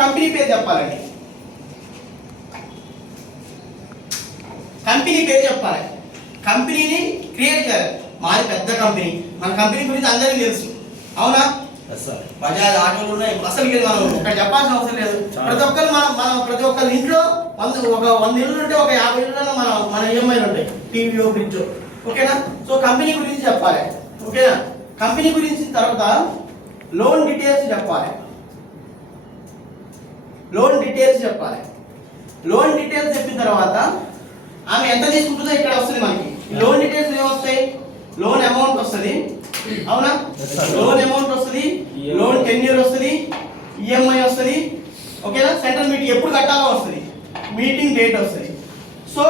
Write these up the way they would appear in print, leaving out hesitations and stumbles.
Company పేరు చెప్పాలండి. Company పేరు చెప్పాలి. కంపెనీని క్రియేట్ చేయాలి. మాది పెద్ద కంపెనీ, మన కంపెనీ గురించి అందరికీ తెలుసు, అవునా? బజాజ్ ఆటోలు ఉన్నాయి. అసలు మనం ఇక్కడ చెప్పాల్సిన అవసరం లేదు. ప్రతి ఒక్కరు మనం ప్రతి ఒక్కరి ఇంట్లో ఒక 100 ఇళ్ళు ఉంటే ఒక 50 ఇళ్ళలో మన ఈఎంఐలు ఉంటాయి, టీవీ ఫ్రిడ్జ్. ఓకేనా? సో కంపెనీ గురించి చెప్పాలి. ఓకేనా? కంపెనీ గురించి తర్వాత లోన్ డీటెయిల్స్ చెప్పాలి. లోన్ డీటెయిల్స్ చెప్పాలి. లోన్ డీటెయిల్స్ చెప్పిన తర్వాత ఆమె ఎంత తీసుకుంటుందో ఇక్కడ వస్తుంది మనకి. లోన్ డీటెయిల్స్ ఏమొస్తాయి? లోన్ అమౌంట్ వస్తుంది, అవునా? లోన్ అమౌంట్ వస్తుంది, లోన్ టెన్యూర్ వస్తుంది, ఈఎంఐ వస్తుంది. ఓకేనా? సెంట్రల్ మీటింగ్ ఎప్పుడు కట్టాలో వస్తుంది, మీటింగ్ డేట్ వస్తుంది. సో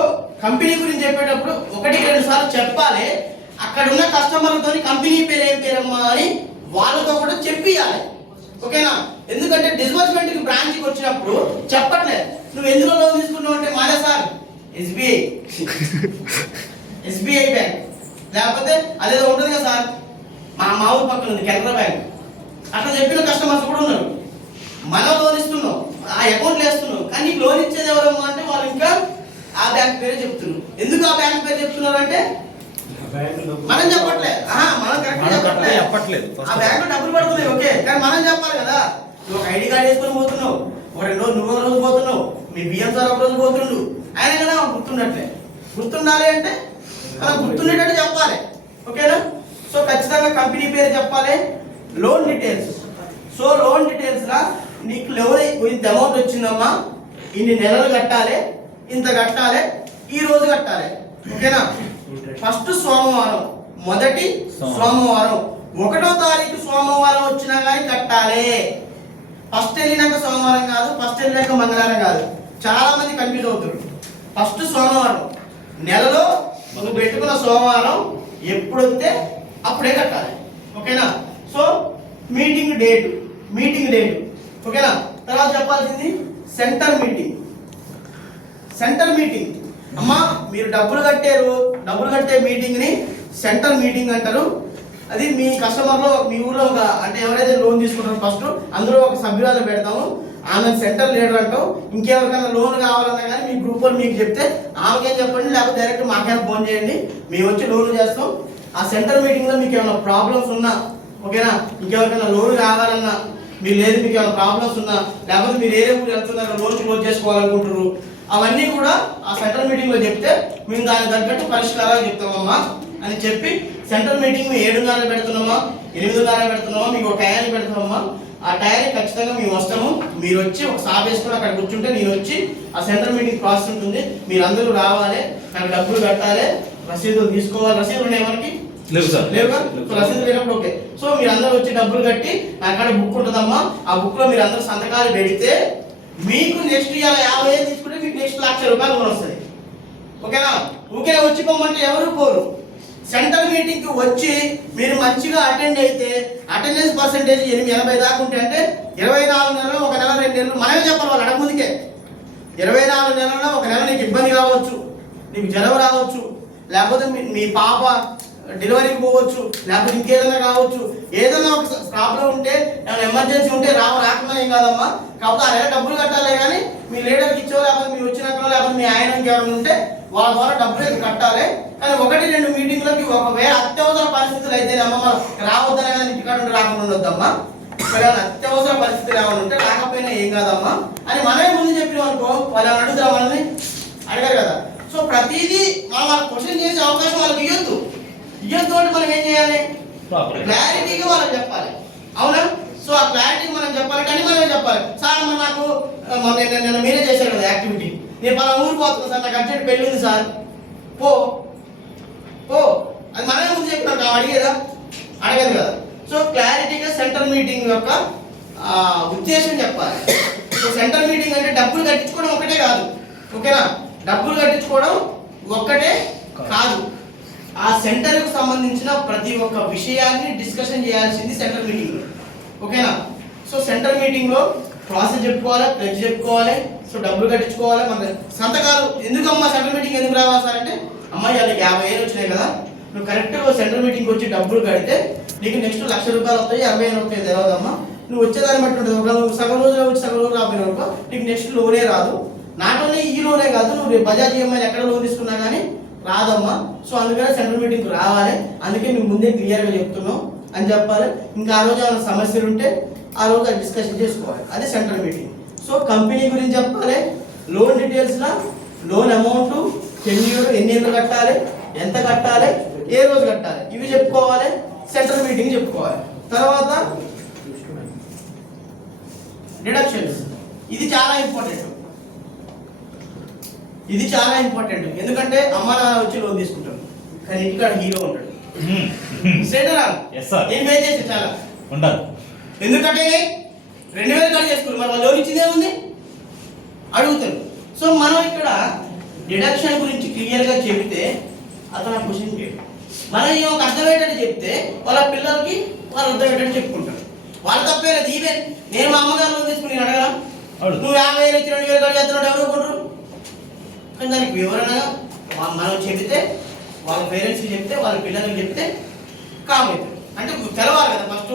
కంపెనీ గురించి చెప్పేటప్పుడు 1-2 సార్లు చెప్పాలి. అక్కడ ఉన్న కస్టమర్లతో కంపెనీ పేరు ఏం పేరమ్మా అని వాళ్ళతో కూడా చెప్పియాలి. ఓకేనా? ఎందుకంటే డిస్బర్స్మెంట్ కి బ్రాంచ్కి వచ్చినప్పుడు చెప్పట్లేదు, నువ్వు ఎందులో లోన్ తీసుకున్నావు అంటే మాదే సార్ ఎస్బీఐ బ్యాంక్, లేకపోతే అదేదో ఉంటుంది కదా సార్ మా ఊరు పక్కన ఉంది కెనరా బ్యాంక్, అట్లా చెప్పిన కస్టమర్స్ కూడా ఉన్నారు. మనం లోన్ ఇస్తున్నాం, ఆ అకౌంట్లు వేస్తున్నాం, కానీ లోన్ ఇచ్చేది ఎవరమ్మా అంటే వాళ్ళు ఇంకా ఆ బ్యాంక్ పేరే చెప్తున్నారు. ఎందుకు ఆ బ్యాంక్ పేరు చెప్తున్నారు అంటే మనం చెప్పట్లేదు, మనం కరెక్ట్ చెప్పట్లేదు. ఆ బ్యాంక్ లో డబ్బులు పడుతున్నాయి, ఓకే, కానీ మనం చెప్పాలి కదా. నువ్వు ఒక ఐడి కార్డు వేసుకొని పోతున్నావు, ఒక 2 రోజులు నువ్వు రోజు పోతున్నావు, మీ బియ్యం సార్ ఒక రోజు పోతుండు, ఆయన కదా గుర్తుండట్లే. గుర్తుండాలి అంటే మనం గుర్తుండేటట్టు చెప్పాలి. ఓకేనా? సో ఖచ్చితంగా కంపెనీ పేరు చెప్పాలి. Loan details. So loan details లా నీకు లోన్ ఇంత అమౌంట్ వచ్చిందమ్మా, ఇన్ని నెలలు కట్టాలి, ఇంత కట్టాలి, ఈ రోజు కట్టాలి. ఓకేనా? ఫస్ట్ సోమవారం, మొదటి సోమవారం, 1వ తారీఖు సోమవారం వచ్చినా కానీ కట్టాలి. ఫస్ట్ వెళ్ళినాక సోమవారం కాదు, ఫస్ట్ వెళ్ళినాక మంగళవారం కాదు. చాలా మంది కన్ఫ్యూజ్ అవుతారు. ఫస్ట్ సోమవారం, నెలలో నువ్వు పెట్టుకున్న సోమవారం ఎప్పుడు వస్తే అప్పుడే కట్టాలి. ఓకేనా? So meeting date. ఓకేనా? తర్వాత చెప్పాల్సింది సెంటర్ మీటింగ్. అమ్మా మీరు డబ్బులు కట్టే మీటింగ్ ని సెంటర్ మీటింగ్ అంటారు. అది మీ కస్టమర్లో మీ ఊర్లో ఒక అంటే ఎవరైతే లోన్ తీసుకుంటారో ఫస్ట్ అందులో ఒక సభ్యురాలు పెడతాము, ఆమె సెంటర్ లీడర్ అంటాం. ఇంకెవరికైనా లోన్ కావాలన్నా కానీ మీ గ్రూప్ వాళ్ళు మీకు చెప్తే ఆమెకేం చెప్పండి, లేకపోతే డైరెక్ట్ మాకైనా ఫోన్ చేయండి, మేము వచ్చి లోన్ చేస్తాం. ఆ సెంటర్ మీటింగ్లో మీకు ఏమైనా ప్రాబ్లమ్స్ ఉన్నా, ఓకేనా, ఇంకెవరికైనా లోన్ కావాలన్నా మీకు ఏమైనా ప్రాబ్లమ్స్ ఉన్నా, లేకపోతే మీరు ఏదే ఊరు వెళ్తున్నారో లోన్ క్లోజ్ చేసుకోవాలనుకుంటారు, అవన్నీ కూడా ఆ సెంటర్ మీటింగ్లో చెప్తే మేము దానికి తగ్గట్టు పరిష్కారాలు చెప్తామమ్మా అని చెప్పి సెంటర్ మీటింగ్ 7:30 పెడుతున్నామా, 8:30 పెడుతున్నామా, మీకు ఒక టైంకి పెడుతున్నామా, ఆ టైంకి ఖచ్చితంగా మేము వస్తాము. మీరు వచ్చి ఒక సాబ్ వేసుకొని అక్కడ కూర్చుంటే నేను వచ్చి ఆ సెంటర్ మీటింగ్ ప్రాసెస్ ఉంటుంది, మీరు అందరూ రావాలి, నాకు డబ్బులు కట్టాలి, రసీదులు తీసుకోవాలి. రసీదులు ఉన్నాయి మనకి లేవుగా, రసీదులు లేనప్పుడు ఓకే. సో మీరు అందరూ వచ్చి డబ్బులు కట్టి అక్కడ బుక్ ఉంటుందమ్మా, ఆ బుక్ లో మీరు అందరూ సంతకాలు పెడితే మీకు నెక్స్ట్ ఇయర్ 50,000 తీసుకుంటే మీకు నెక్స్ట్ ₹1,00,000 లోన్ వస్తుంది. ఓకేనా? ఊరికే వచ్చి పోమంటే ఎవరు పోరు. సెంటర్ మీటింగ్ కి వచ్చి మీరు మంచిగా అటెండ్ అయితే అటెండెన్స్ పర్సెంటేజ్ 80 దాకా ఉంటే అంటే 24 నెలలు, ఒక నెల 2 నెలలు మనమే చెప్పాలి వాళ్ళు అడగ ముందుకే. 24 నెలల్లో ఒక నెల నీకు ఇబ్బంది కావచ్చు, నీకు జ్వరం రావచ్చు, లేకపోతే మీ పాప డెలివరీకి పోవచ్చు, లేకపోతే ఇంకేదైనా కావచ్చు, ఏదైనా ఒక ప్రాబ్లం ఉంటే ఎమర్జెన్సీ ఉంటే రాకుండా ఏం కాదమ్మా. కాకపోతే ఆ నెల డబ్బులు కట్టాలి, కానీ మీ లీడర్కి ఇచ్చో లేకపోతే మీరు వచ్చినాక లేకపోతే మీ ఆయన ఇంకెవరైనా ఉంటే వాళ్ళ ద్వారా డబ్బులు కట్టాలి. కానీ 1-2 మీటింగ్లకి ఒకవేళ అత్యవసర పరిస్థితులు అయితే అమ్మ రావద్దనే కానీ ఇంటికాడ ఉంటే రాకుండా ఉండొద్దమ్మా. అత్యవసర పరిస్థితులు ఏమైనా ఉంటే రాకపోయినా ఏం కాదమ్మా అని మనమే ముందు చెప్పినాం అనుకో, వాళ్ళు అడుగుతారా మనల్ని, అడిగారు కదా. సో ప్రతిదీ మనం క్వశ్చన్ చేసే అవకాశం వాళ్ళకి ఇవ్వద్దు అంటే మనం ఏం చేయాలి, క్లారిటీగా వాళ్ళకి చెప్పాలి, అవునా? సో ఆ క్లారిటీ మనం చెప్పాలి, కానీ మనమే చెప్పాలి. సార్ నాకు నేను మీరే చేశారు కదా యాక్టివిటీ, నేను పలానా ఊరు పోతున్నాను సార్, నాకు అర్జెంట్ పెళ్ళి ఉంది సార్, పో అది మనమే ముందు చెప్పినాం, అడగదు కదా. సో క్లారిటీగా సెంటర్ మీటింగ్ యొక్క ఉద్దేశం చెప్పాలి. సో సెంటర్ మీటింగ్ అంటే డబ్బులు కట్టించుకోవడం ఒకటే కాదు, ఓకేనా? డబ్బులు కట్టించుకోవడం ఒక్కటే కాదు, ఆ సెంటర్కు సంబంధించిన ప్రతి ఒక్క విషయాన్ని డిస్కషన్ చేయాల్సింది సెంటర్ మీటింగ్లో, ఓకేనా? సో సెంటర్ మీటింగ్లో ప్రాసెస్ చెప్పుకోవాలి, ప్లెడ్జ్ చెప్పుకోవాలి, సో డబ్బులు కట్టించుకోవాలి, మన సంతకాలు. ఎందుకమ్మా సెంటర్ మీటింగ్ ఎందుకు రావాలి సార్ అంటే, అమ్మాయి వాళ్ళకి 50,000 వచ్చినాయి కదా, నువ్వు కరెక్ట్గా సెంటర్ మీటింగ్కి వచ్చి డబ్బులు కడితే నీకు నెక్స్ట్ ₹1,00,000 వస్తాయి, 60,000 వస్తాయి, తెలియదమ్మా. నువ్వు వచ్చేదాన్ని బట్టి ఉంటుంది. ఒక సగం రోజులో వచ్చి సగం రోజులు 50,000 నీకు నెక్స్ట్ లోనే రాదు. నాట్ ఓన్లీ ఈ లోనే కాదు, నువ్వు బజాజ్ ఈఎంఐ ఎక్కడ లోన్ తీసుకున్నా కానీ రాదమ్మా. సో అందుకనే సెంట్రల్ మీటింగ్కి రావాలి, అందుకే మేము ముందే క్లియర్గా చెప్తున్నాం అని చెప్పాలి. ఇంకా ఆ రోజు ఏమైనా సమస్యలు ఉంటే ఆ రోజు డిస్కషన్ చేసుకోవాలి, అదే సెంట్రల్ మీటింగ్. సో కంపెనీ గురించి చెప్పాలి, లోన్ డీటెయిల్స్లో లోన్ అమౌంట్, టెన్యూర్, ఎన్ని ఏళ్ళు కట్టాలి, ఎంత కట్టాలి, ఏ రోజు కట్టాలి, ఇవి చెప్పుకోవాలి, సెంట్రల్ మీటింగ్ చెప్పుకోవాలి. తర్వాత డిడక్షన్స్, ఇది చాలా ఇంపార్టెంట్, ఇది చాలా ఇంపార్టెంట్. ఎందుకంటే అమ్మ నాన్న వచ్చి లోన్ తీసుకుంటారు కానీ ఇంటికాడ హీరో ఉంటాడు. ఏం పే చేసి చాలా ఉంటారు, ఎందుకంటే 2000 కట్ చేసుకుని మరి లోన్ ఇచ్చింది ఏముంది అడుగుతారు. సో మనం ఇక్కడ డిడక్షన్ గురించి క్లియర్గా చెబితే అతను క్వశ్చన్ చేయడు. మనం ఒక అర్థమయ్యేటట్టు చెప్తే వాళ్ళ పిల్లలకి వాళ్ళు అర్థమయ్యేటట్టు చెప్పుకుంటారు. వాళ్ళు తప్పేలేదు. ఈవెన్ నేను మా అమ్మగారు లోన్ తీసుకుని నేను అడగరా, నువ్వు 50,000 ఇచ్చి 2,000 కట్ చేస్తున్నాడు ఎవరు కొంటారు? కానీ దానికి వివరణగా మనం చెబితే, వాళ్ళ పేరెంట్స్కి చెప్తే, వాళ్ళ పిల్లలకి చెప్తే కామ్ అవుతుంది. అంటే తెలవాలి కదా ఫస్ట్.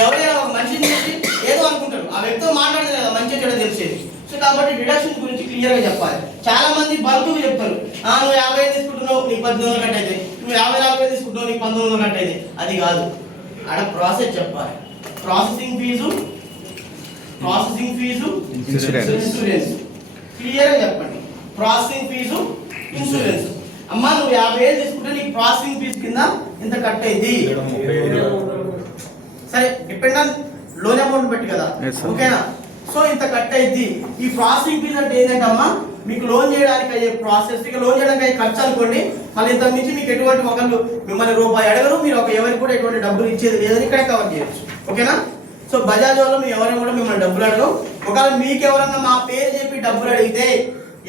ఎవరైనా ఒక మనిషిని చూసి ఏదో అనుకుంటారు, ఆ వ్యక్తితో మాట్లాడితే కదా మంచి చెడు తెలిసేది. సో కాబట్టి డిడక్షన్ గురించి క్లియర్గా చెప్పాలి. చాలా మంది బల్క్గా చెప్తారు, నువ్వు 50,000 తీసుకుంటున్నావు నీకు 18,000 కట్ అయితే, నువ్వు 54,000 తీసుకుంటున్నావు నీకు 19,000 కట్ అయితే. అది కాదు, ఆడ ప్రాసెస్ చెప్పాలి. ప్రాసెసింగ్ ఫీజు, ఇన్సూరెన్స్ క్లియర్గా చెప్పండి. Processing fee, insurance. అమ్మా నువ్వు 50,000 తీసుకుంటే నీకు ప్రాసెసింగ్ ఫీజు కింద ఇంత కట్ అయింది. సరే డిపెండ్ ఆన్ లోన్ అమౌంట్ బట్టి కదా, ఓకేనా? సో ఇంత కట్ అయింది. ఈ ప్రాసెసింగ్ ఫీజు అంటే ఏంటంటే అమ్మా మీకు లోన్ చేయడానికి అయ్యే ప్రాసెస్, ఇక లోన్ చేయడానికి అయ్యే ఖర్చు అనుకోండి. మళ్ళీ ఇంత మించి మీకు ఎటువంటి ఒకళ్ళు మిమ్మల్ని రూపాయి అడగరు, మీరు ఒక ఎవరికి కూడా ఎటువంటి డబ్బులు ఇచ్చేది లేదని ఇక్కడే కవర్ చేయొచ్చు, ఓకేనా? సో బజాజ్ వాళ్ళు మీ ఎవరైనా కూడా మిమ్మల్ని డబ్బులు అడగరు. ఒకవేళ మీకు ఎవరన్నా మా పేరు చెప్పి డబ్బులు అడిగితే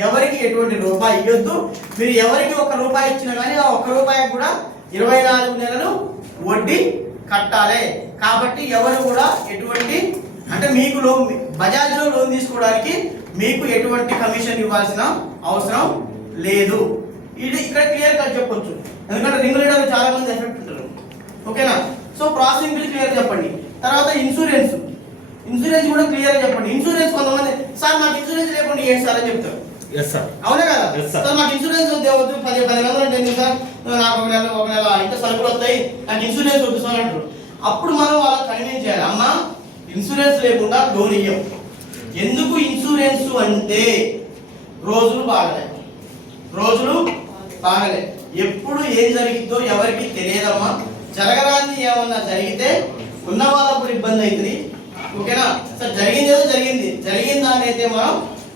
ఎవరికి ఎటువంటి రూపాయి ఇవ్వద్దు. మీరు ఎవరికి 1 రూపాయి ఇచ్చినా కానీ ఆ 1 రూపాయికి కూడా 24 నెలలు వడ్డీ కట్టాలి. కాబట్టి ఎవరు కూడా ఎటువంటి, అంటే మీకు లోన్ బజాజ్లో లోన్ తీసుకోవడానికి మీకు ఎటువంటి కమిషన్ ఇవ్వాల్సిన అవసరం లేదు. ఇది ఇక్కడ క్లియర్ గా చెప్పొచ్చు, ఎందుకంటే రింగ్ లీడర్ చాలా మంది ఎఫెక్ట్ ఉంటారు, ఓకేనా? సో ప్రాసెసింగ్ బిల్ క్లియర్ చెప్పండి. తర్వాత ఇన్సూరెన్స్ కూడా క్లియర్ చెప్పండి. ఇన్సూరెన్స్ కొంతమంది సార్ మాకు ఇన్సూరెన్స్ లేకుండా ఏంటి సార్ అని చెప్తారు. అవునా కదా? సార్ మాకు ఇన్సూరెన్స్ వద్దు 10 నెలలు అంటే సార్ నాకు ఒక నెల ఇంత సరుకులు వస్తాయి, నాకు ఇన్సూరెన్స్ వద్దు సార్ అంటారు. అప్పుడు మనం వాళ్ళకి కన్విన్స్ చేయాలి, అమ్మా ఇన్సూరెన్స్ లేకుండా లోన్ ఇయ్యం. ఎందుకు ఇన్సూరెన్స్ అంటే రోజులు బాగలే, ఎప్పుడు ఏం జరిగిద్దో ఎవరికి తెలియదమ్మా. జరగరాంది ఏమన్నా జరిగితే ఉన్న వాళ్ళకు ఇబ్బంది అవుతుంది, ఓకేనా? సార్ జరిగిన దాన్ని అయితే మనం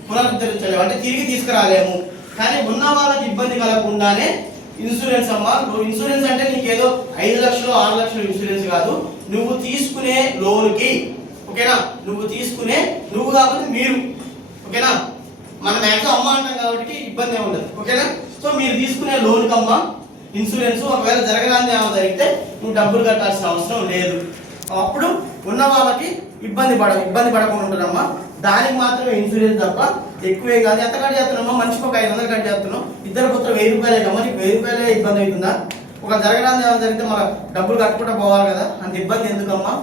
పునరుద్ధరించలేము, అంటే తిరిగి తీసుకురాలేము. కానీ ఉన్న వాళ్ళకి ఇబ్బంది కలగకుండానే ఇన్సూరెన్స్ అమ్మా. ఇన్సూరెన్స్ అంటే నీకేదో 5 లక్షలు 6 లక్షలు ఇన్సూరెన్స్ కాదు, నువ్వు తీసుకునే లోన్కి, ఓకేనా? నువ్వు కాకపోతే మీరు, ఓకేనా? మనం మ్యాక్సిమం అమ్మ అంటాం కాబట్టి ఇబ్బంది ఉండదు, ఓకేనా? సో మీరు తీసుకునే లోన్కి అమ్మ ఇన్సూరెన్స్. ఒకవేళ జరగరాంది ఏమో జరిగితే నువ్వు డబ్బులు కట్టాల్సిన అవసరం లేదు. అప్పుడు ఉన్న వాళ్ళకి ఇబ్బంది పడకుండా ఉంటుందమ్మా. దానికి మాత్రమే ఇన్సూరెన్స్ తప్ప ఎక్కువే కాదు. ఎంత కట్ చేస్తున్నామో మనిషికి ఒక 500 కట్ చేస్తున్నాం, ఇద్దరు పుత్ర 1000 రూపాయలే కమ్మా. నీకు 1000 రూపాయలే ఇబ్బంది అవుతుందా? ఒక జరగరాంది ఏమో జరిగితే మన డబ్బులు కట్టుకుంటూ పోవాలి కదా, అంత ఇబ్బంది ఎందుకమ్మా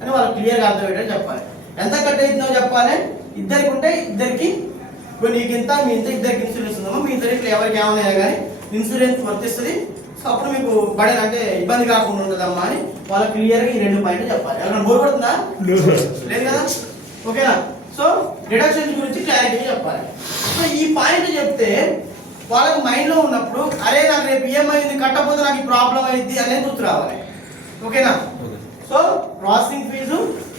అని వాళ్ళకి క్లియర్గా అర్థమయ్యేటట్టు చెప్పాలి. ఎంత కట్ అవుతుందో చెప్పాలి. ఇద్దరికి ఉంటే ఇద్దరికి, నీకు ఇంత మీ ఇంత ఇద్దరికి ఇన్సూరెన్స్ ఉందమ్మా, మీ ఇద్దరికి ఎవరికి ఏమన్నా కానీ ఇన్సూరెన్స్ వర్తిస్తుంది. సో అప్పుడు మీకు బడన్ అంటే ఇబ్బంది కాకుండా ఉంటుందమ్మా అని వాళ్ళకి క్లియర్గా ఈ 2 పాయింట్లు చెప్పాలి. ఎవరైనా బోర్ పడుతుందా? లేదు కదా, ఓకేనా? సో డిడక్షన్స్ గురించి క్లారిటీగా చెప్పాలి. సో ఈ పాయింట్ చెప్తే వాళ్ళకి మైండ్లో ఉన్నప్పుడు అరే నాకు రేపు ఈఎంఐ ఇది కట్టకపోతే నాకు ఈ ప్రాబ్లం అయింది అనేది గుర్తు రావాలి, ఓకేనా? So processing fee,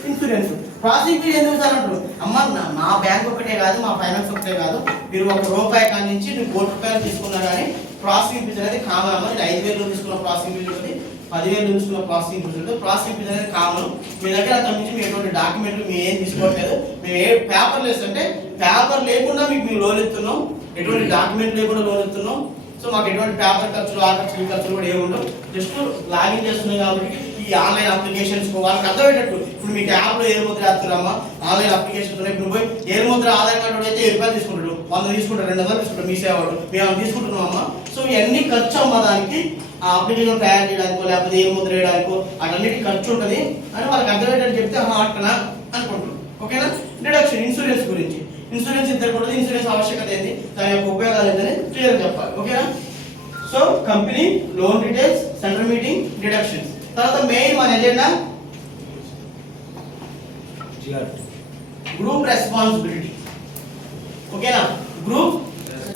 insurance. Processing fee ఎందుకు సార్ అంటారు? అమ్మ మా బ్యాంక్ ఒకటే కాదు, మా ఫైనాన్స్ ఒకటే కాదు, మీరు 1 రూపాయి కాడి నుంచి నువ్వు 1 కోటి రూపాయలు తీసుకున్నా కానీ ప్రాసెసింగ్ ఫీజు అనేది కామన్ అమ్మ. 5,000 తీసుకున్న ప్రాసెసింగ్ ఫీజు ఉంటుంది, 10,000 తీసుకున్న ప్రాసెసింగ్ ఫీజు ఉంటుంది. ప్రాసెసింగ్ ఫీజు అనేది కామన్. మీ దగ్గర అతని నుంచి మీ ఎటువంటి డాక్యుమెంట్లు మేము ఏం తీసుకోవట్లేదు, మేము ఏ పేపర్ లెస్ అంటే పేపర్ లేకుండా మీకు లోన్ ఇస్తున్నాం, ఎటువంటి డాక్యుమెంట్ లేకుండా లోన్ ఇస్తున్నాం. సో మాకు ఎటువంటి పేపర్ ఖర్చులు ఆ ఖర్చులు ఈ ఖర్చులు కూడా ఏమి ఉండవు. జస్ట్ లాగిన్ చేస్తున్నాం కాబట్టి ఈ ఆన్లైన్ అప్లికేషన్స్ వాళ్ళకి అర్థమయ్యేటట్టు. ఇప్పుడు మీకు యాప్లో ఏరుముద్ర వేస్తున్నామా, ఆన్లైన్ అప్లికేషన్స్ ఉన్నాయి. ఇప్పుడు పోయి ఏరుముద్ర ఆధార్ కార్డు అయితే 7 రూపాయలు తీసుకుంటాడు, 100 తీసుకుంటాడు, 200 తీసుకుంటాడు మీ సేవాడు, మేము తీసుకుంటున్నాం అమ్మా. సో ఇవన్నీ ఖర్చు అమ్మ, దానికి ఆ అప్లికేషన్ తయారు చేయడానికో లేకపోతే ఏరుముద్ర వేయడానికో అటన్నిటికి ఖర్చు ఉంటుంది అని వాళ్ళకి అర్థమయ్యేటట్టు చెప్తే అట్టనా అనుకుంటారు, ఓకేనా? డిడక్షన్ ఇన్సూరెన్స్ గురించి. ఇన్సూరెన్స్ ఇద్దరు కూడా ఇన్సూరెన్స్ ఆవశ్యకత ఏంది, దాని యొక్క ఉపయోగాలు ఏంటని క్లియర్ చెప్పాలి. ఓకేనా? So company, loan details, centre meeting, deductions. తర్వాత మెయిన్ మన ఎజెండా గ్రూప్ రెస్పాన్సిబిలిటీ. ఓకేనా? గ్రూప్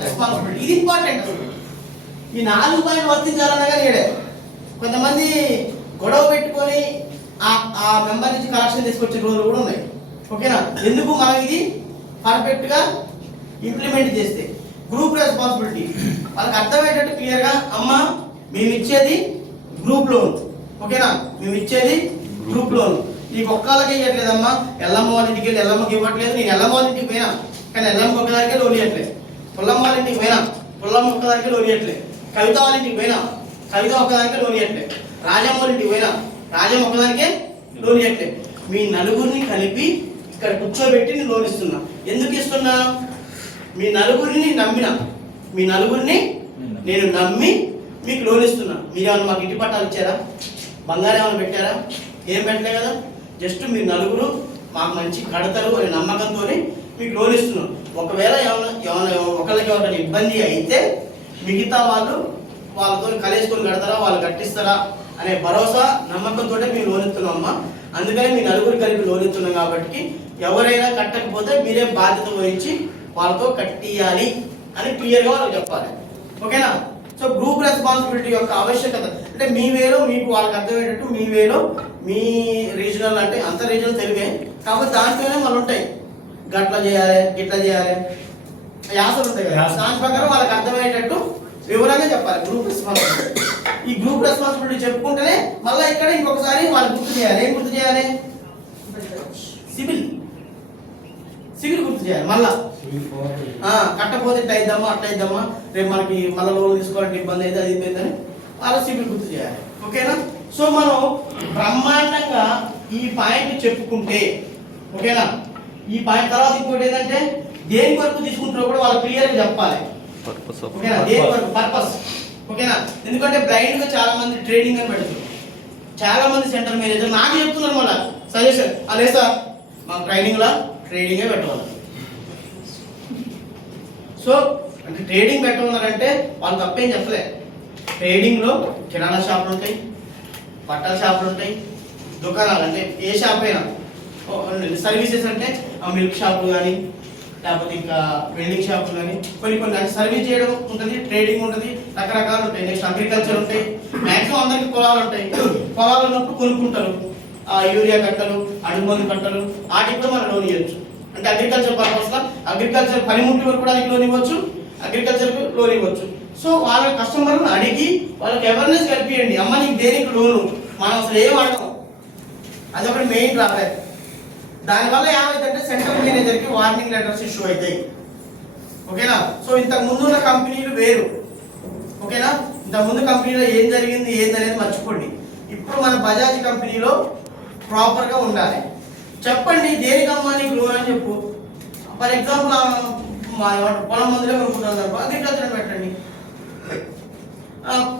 రెస్పాన్సిబిలిటీ ఇది ఇంపార్టెంట్. ఈ 4 పాయింట్లు వర్తించాలనగా నేడే కొంతమంది గొడవ పెట్టుకొని ఆ మెంబర్ నుంచి కలెక్షన్ తీసుకొచ్చే రోజులు కూడా ఉన్నాయి. ఓకేనా? ఎందుకు మనం ఇది పర్ఫెక్ట్ గా ఇంప్లిమెంట్ చేస్తే గ్రూప్ రెస్పాన్సిబిలిటీ వాళ్ళకి అర్థమయ్యేటట్టు క్లియర్ గా, అమ్మ మేము ఇచ్చేది గ్రూప్ లోన్. ఓకేనా? మేము ఇచ్చేది గ్రూప్ లోన్. నీకు ఒక్కళ్ళకి ఇవ్వట్లేదమ్మా, ఎల్లమ్మ వాళ్ళ ఇంటికి వెళ్ళి ఎల్లమ్మకి ఇవ్వట్లేదు. నేను ఎల్లమ్మ వాళ్ళ ఇంటికి పోయినా కానీ ఎల్లమ్మ ఒక్కదానికే లోన్ ఇవ్వట్లేదు. పుల్లమ్మ వాళ్ళ ఇంటికి పోయినా పుల్లమ్మ ఒక్కదానికే లోన్ ఇవ్వట్లేదు. కవిత వాళ్ళ ఇంటికి పోయినా కవిత ఒక్కదానికే లోన్ ఇవ్వట్లేదు. రాజమ్మ వాళ్ళ ఇంటికి పోయినా రాజమ్మ ఒక్కదానికే లోన్ ఇవ్వట్లేదు. మీ నలుగురిని కలిపి ఇక్కడ కూర్చోబెట్టి నేను లోన్ ఇస్తున్నా. ఎందుకు ఇస్తున్నా? మీ నలుగురిని నమ్మిన, మీ నలుగురిని నేను నమ్మి మీకు లోన్ ఇస్తున్నా. మీరు ఏమైనా మాకు ఇంటి పట్టాలు ఇచ్చారా? బంగారం ఏమైనా పెట్టారా? ఏం పెట్టలే కదా. జస్ట్ మీరు నలుగురు మాకు మంచి కడతారు అనే నమ్మకంతో మీకు లోన్ ఇస్తున్నాం. ఒకవేళ ఏమైనా ఒకరికి ఎవరికైనా ఇబ్బంది అయితే మిగతా వాళ్ళతో కలేసుకొని కడతారా, వాళ్ళు కట్టిస్తారా అనే భరోసా నమ్మకంతో మేము లోన్ ఇస్తున్నాం అమ్మా. అందుకని మీ నలుగురు కలిపి లోన్ ఇస్తున్నాం కాబట్టి ఎవరైనా కట్టకపోతే మీరే బాధ్యత వహించి వాళ్ళతో కట్టియాలి అని క్లియర్గా వాళ్ళకి చెప్పాలి. ఓకేనా? సో గ్రూప్ రెస్పాన్సిబిలిటీ యొక్క ఆవశ్యకత అంటే మీ వేలో మీకు వాళ్ళకి అర్థమయ్యేటట్టు మీ వేలో మీ రీజనల్ అంటే అంత రీజనల్ తెలుగే కాబట్టి దాంట్లోనే వాళ్ళు ఉంటాయి. గట్ల చేయాలి, గిట్లా చేయాలి, యాసలు ఉంటాయి కదా, దాని ప్రకారం వాళ్ళకి అర్థమయ్యేటట్టు వివరంగా చెప్పాలి గ్రూప్ రెస్పాన్సిబిలిటీ. ఈ గ్రూప్ రెస్పాన్సిబిలిటీ చెప్పుకుంటేనే మళ్ళీ ఇక్కడ ఇంకొకసారి వాళ్ళు గుర్తు చేయాలి. ఏం గుర్తు చేయాలి? సివిల్ గుర్తు చేయాలి. మళ్ళా కట్టపోతే ఇట్లా ఇద్దామా అట్లా ఇద్దామా, రేపు మనకి మళ్ళీ లోన్ తీసుకోవాలంటే ఇబ్బంది అయితే అది ఇబ్బంది వాళ్ళ సివిల్ గుర్తు చేయాలి. ఓకేనా? సో మనం బ్రహ్మాండంగా ఈ పాయింట్ చెప్పుకుంటే, ఓకేనా, ఈ పాయింట్ తర్వాత ఇంకోటి ఏంటంటే దేని వరకు తీసుకుంటారో కూడా వాళ్ళు క్లియర్గా చెప్పాలి. ఓకేనా? దేని వరకు పర్పస్. ఓకేనా? ఎందుకంటే బ్లైండ్ గా చాలా మంది ట్రేడింగ్ అని పెడుతున్నారు. చాలా మంది సెంటర్ మేనేజర్ నాకు చెప్తున్నారు మళ్ళీ సజెషన్, అదే సార్ మాకు ట్రైనింగ్ లా ట్రేడింగే పెట్టవాలి. సో అంటే ట్రేడింగ్ పెట్టమన్నారంటే వాళ్ళు తప్పేం చెప్పలే. ట్రేడింగ్ లో కిరాణా షాపులు ఉంటాయి, బట్టల షాపులు ఉంటాయి, దుకాణాలు అంటే ఏ షాప్ అయినా, సర్వీసెస్ అంటే మిల్క్ షాపులు కానీ లేకపోతే ఇంకా వెల్డింగ్ షాపులు కానీ కొన్ని సర్వీస్ చేయడం ఉంటుంది, ట్రేడింగ్ ఉంటుంది, రకరకాలు ఉంటాయి. నెక్స్ట్ అగ్రికల్చర్ ఉంటాయి. మ్యాక్సిమం అందరికి పొలాలు ఉంటాయి. పొలాలు ఉన్నప్పుడు కొనుక్కుంటారు యూరియా కట్టలు, అడుగుమంది కట్టలు, వాటికి కూడా మనం లోన్ ఇవ్వచ్చు. అంటే అగ్రికల్చర్ పర్పస్ లో అగ్రికల్చర్ పనిముట్లు వరకు కూడా లోన్ ఇవ్వచ్చు, అగ్రికల్చర్ లోన్ ఇవ్వచ్చు. సో వాళ్ళ కస్టమర్లను అడిగి వాళ్ళకి అవేర్నెస్ కల్పియండి. అమ్మ నీకు దేనికి లోను, మనం అసలు ఏం అడగం, అదొకటి మెయిన్ రాలేదు. దానివల్ల ఏమైందంటే సెంట్రల్ మేనేజర్కి వార్నింగ్ లెటర్స్ ఇష్యూ అవుతాయి. ఓకేనా? సో ఇంతకు ముందు ఉన్న కంపెనీలు వేరు. ఓకేనా? ఇంతకు ముందు కంపెనీలో ఏం జరిగింది ఏందనేది మర్చిపోండి. ఇప్పుడు మన బజాజ్ కంపెనీలో ప్రాపర్గా ఉండాలి. చెప్పండి దేనికమ్మా నీకు లోన్ అని చెప్పు. ఫర్ ఎగ్జాంపుల్ మా పొలం మందులే కొనుక్కుంటాను, అగ్రికల్చర్ పెట్టండి.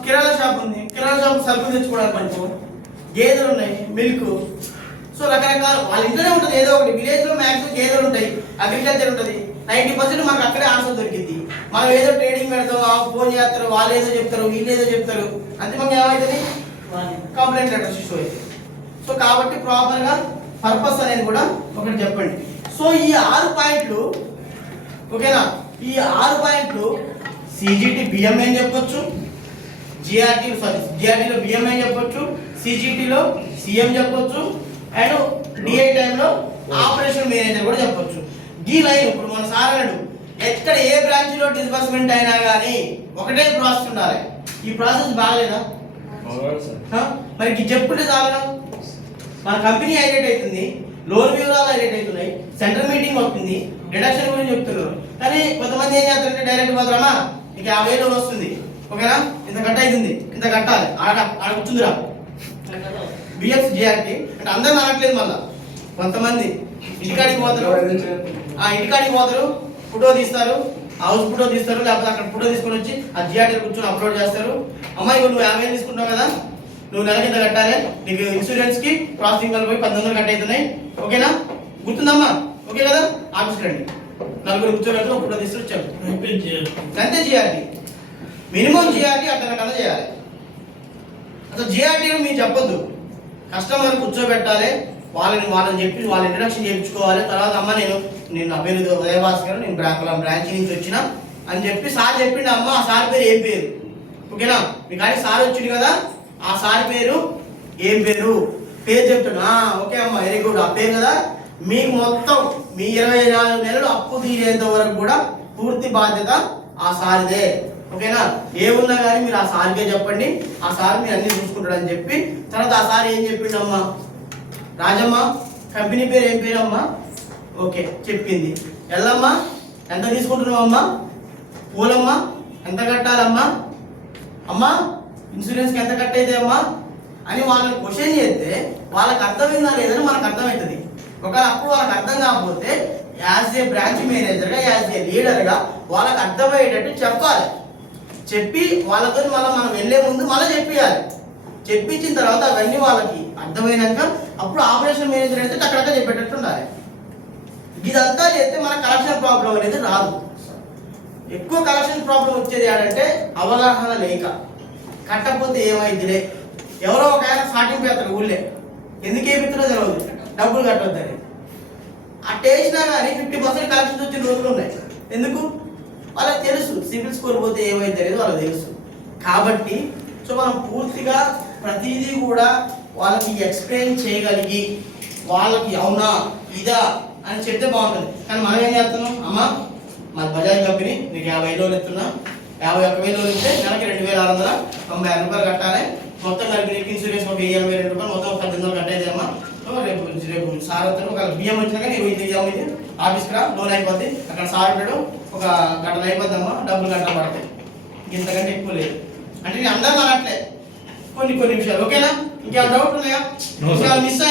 కిరాణా షాప్ ఉంది, కిరాణా షాప్ సరుకులు తెచ్చుకోవడానికి అనుకో, గేదెలు ఉన్నాయి, మిల్క్. సో రకరకాల వాళ్ళ ఇంట్లోనే ఉంటుంది ఏదో ఒకటి. విలేజ్ లో మ్యాక్సిమం గేదెలు ఉంటాయి, అగ్రికల్చర్ ఉంటుంది. 90% మనకు అక్కడే ఆన్సర్ దొరికింది. మనం ఏదో ట్రేడింగ్ పెడతాం, ఫోన్ చేస్తారు, వాళ్ళు ఏదో చెప్తారు, వీళ్ళు ఏదో చెప్తారు, అంతే మనకి ఏమవుతుంది కంప్లైంట్ లెటర్స్ ఇష్యూ అవుతుంది. సో కాబట్టి ప్రాపర్ గా పర్పస్ అనేది కూడా ఒకటి చెప్పండి. సో ఈ 6 పాయింట్లు, ఓకేనా, ఈ 6 పాయింట్లు సిజిటి బిఎం ఏం చెప్పొచ్చు, జిఆర్టీలో బిఎం ఏం చెప్పొచ్చు, సిజిటిలో సిఎం చెప్పొచ్చు, అండ్ డిఐ టైంలో ఆపరేషన్ మేనేజర్ కూడా చెప్పొచ్చు. ఈ లైన్ ఇప్పుడు మన సార్ అన్నాడు, ఎక్కడ ఏ బ్రాంచ్ లో డిస్బర్స్మెంట్ అయినా కానీ ఒకటే ప్రాసెస్ ఉండాలి. ఈ ప్రాసెస్ బాగలేదా? మరి చెప్పుంటే చాలు. మన కంపెనీ హైలైట్ అవుతుంది, లోన్ వివరాలు హైలైట్ అవుతున్నాయి, సెంటర్ మీటింగ్ వస్తుంది, డిడక్షన్ గురించి చెప్తున్నారు. కానీ కొంతమంది ఏం చేస్తారంటే డైరెక్ట్ పోతారమ్మా నీకు 50,000 లోన్ వస్తుంది, ఓకేనా, ఇంత కట్ట అవుతుంది, ఇంత కట్టాలి, ఆడ కూర్చుందిరా బిఎఫ్ జిఆర్టీ అంటే అందరూ అనట్లేదు. మళ్ళా కొంతమంది ఇంటికాడికి పోతారు, ఫోటో తీస్తారు, హౌస్ ఫోటో తీస్తారు, లేకపోతే అక్కడ ఫోటో తీసుకొని వచ్చి ఆ జిఆర్టీ కూర్చొని అప్లోడ్ చేస్తారు. అమ్మాయి నువ్వు 50,000 తీసుకుంటావు కదా, నువ్వు నెల కింద కట్టాలి, నీకు ఇన్సూరెన్స్ కి ప్రాసెసింగ్ పోయి 1,800 కట్ అవుతున్నాయి. ఓకేనా? గుర్తుందమ్మా? ఓకే కదా? ఆఫీస్కి రండి, నలుగురు కూర్చోబెట్టి ఒక తీసుకొచ్చాను. అంతే జిఆర్టీ, మినిమం జిఆర్టీ అట్లా చేయాలి. అసలు జిఆర్టీ మీరు చెప్పొద్దు, కస్టమర్ కూర్చోబెట్టాలి, వాళ్ళని చెప్పి వాళ్ళ ఇంట్రడక్షన్ చేయించుకోవాలి. తర్వాత అమ్మ నేను నా పేరు ఉదయభాస్కర్, నేను బ్రాంచ్ నుంచి వచ్చిన అని చెప్పి సార్ చెప్పిండు. అమ్మ ఆ సార్ పేరు ఏం పేరు, ఓకేనా? మీ కానీ సార్ వచ్చింది కదా, ఆ సార్ పేరు ఏం పేరు చెప్తాడు. ఓకే అమ్మ, వెరీ గుడ్, ఆ పేరు కదా. మీకు మొత్తం మీ 24 నెలలు అప్పు తీరేంత వరకు కూడా పూర్తి బాధ్యత ఆ సార్దే, ఓకేనా? ఏమున్నా కానీ మీరు ఆ సార్కే చెప్పండి, ఆ సార్ మీరు అన్ని చూసుకుంటాడని చెప్పి. తర్వాత ఆ సార్ ఏం చెప్పిండమ్మా, రాజమ్మ కంపెనీ పేరు ఏం పేరమ్మా, ఓకే చెప్పింది. ఎల్లమ్మా ఎంత తీసుకుంటున్నావు అమ్మా, పూలమ్మా ఎంత కట్టాలమ్మా, అమ్మా ఇన్సూరెన్స్కి ఎంత కట్ అయితే అమ్మా అని వాళ్ళని క్వశ్చన్ చేస్తే వాళ్ళకి అర్థమైందా లేదని మనకు అర్థమవుతుంది. ఒకవేళ అప్పుడు వాళ్ళకి అర్థం కాకపోతే యాజ్ ఏ బ్రాంచ్ మేనేజర్గా, యాజ్ ఏ లీడర్గా వాళ్ళకి అర్థమయ్యేటట్టు చెప్పాలి. చెప్పి వాళ్ళతో మనం వెళ్ళే ముందు మళ్ళీ చెప్పియాలి. చెప్పించిన తర్వాత అవన్నీ వాళ్ళకి అర్థమైనాక అప్పుడు ఆపరేషన్ మేనేజర్ అయితే అక్కడక్కడ చెప్పేటట్టు ఉండాలి. ఇదంతా చేస్తే మన కలెక్షన్ ప్రాబ్లం అనేది రాదు. ఎక్కువ కలెక్షన్ ప్రాబ్లం వచ్చేది ఏంటంటే అవగాహన లేక, కట్టకపోతే ఏమైందిలే, ఎవరో ఒక ఆయన స్టార్టింగ్ చేస్తారు ఊళ్ళే, ఎందుకు ఏమిస్తుందో తెలియదు, డబ్బులు కట్టొద్దని. అట్ట వేసినా కానీ 50% కలెక్షన్స్ వచ్చిన రోజులు ఉన్నాయి. ఎందుకు? వాళ్ళకి తెలుసు సిబిల్ స్కోర్ పోతే ఏమైంది అనేది వాళ్ళకి తెలుసు. కాబట్టి సో మనం పూర్తిగా ప్రతిదీ కూడా వాళ్ళకి ఎక్స్ప్లెయిన్ చేయగలిగి వాళ్ళకి అవునా ఇదా అని చెప్తే బాగుంటుంది. కానీ మనం ఏం చేస్తున్నాం, అమ్మ మన బజాజ్ కంపెనీ నీకు 50 లోన్ ఇస్తున్నా, 51,000 లోన్ ఇస్తే నెలకి 2,696 రూపాయలు కట్టాలి, మొత్తం కలిపి నీకు ఇన్సూరెన్స్ ఒక 82 రూపాయలు, మొత్తం 18,000 కట్టేది అమ్మా. రేపు సార్ వస్తాడు, ఒక బియ్యం వచ్చినాక నీకు ఇది ఆఫీస్కి రా, లోన్ అయిపోద్ది, అక్కడ సార్ ఉంటాడు, ఒక గంటలు అయిపోద్ది అమ్మా, డబ్బులు గంటలు పడతాయి, ఇంతకంటే ఎక్కువ లేదు అంటే నేను అందరూ అనట్లే, కొన్ని విషయాలు. ఓకేనా? ఇంకేమైనా డౌట్ ఉన్నాయా? మిస్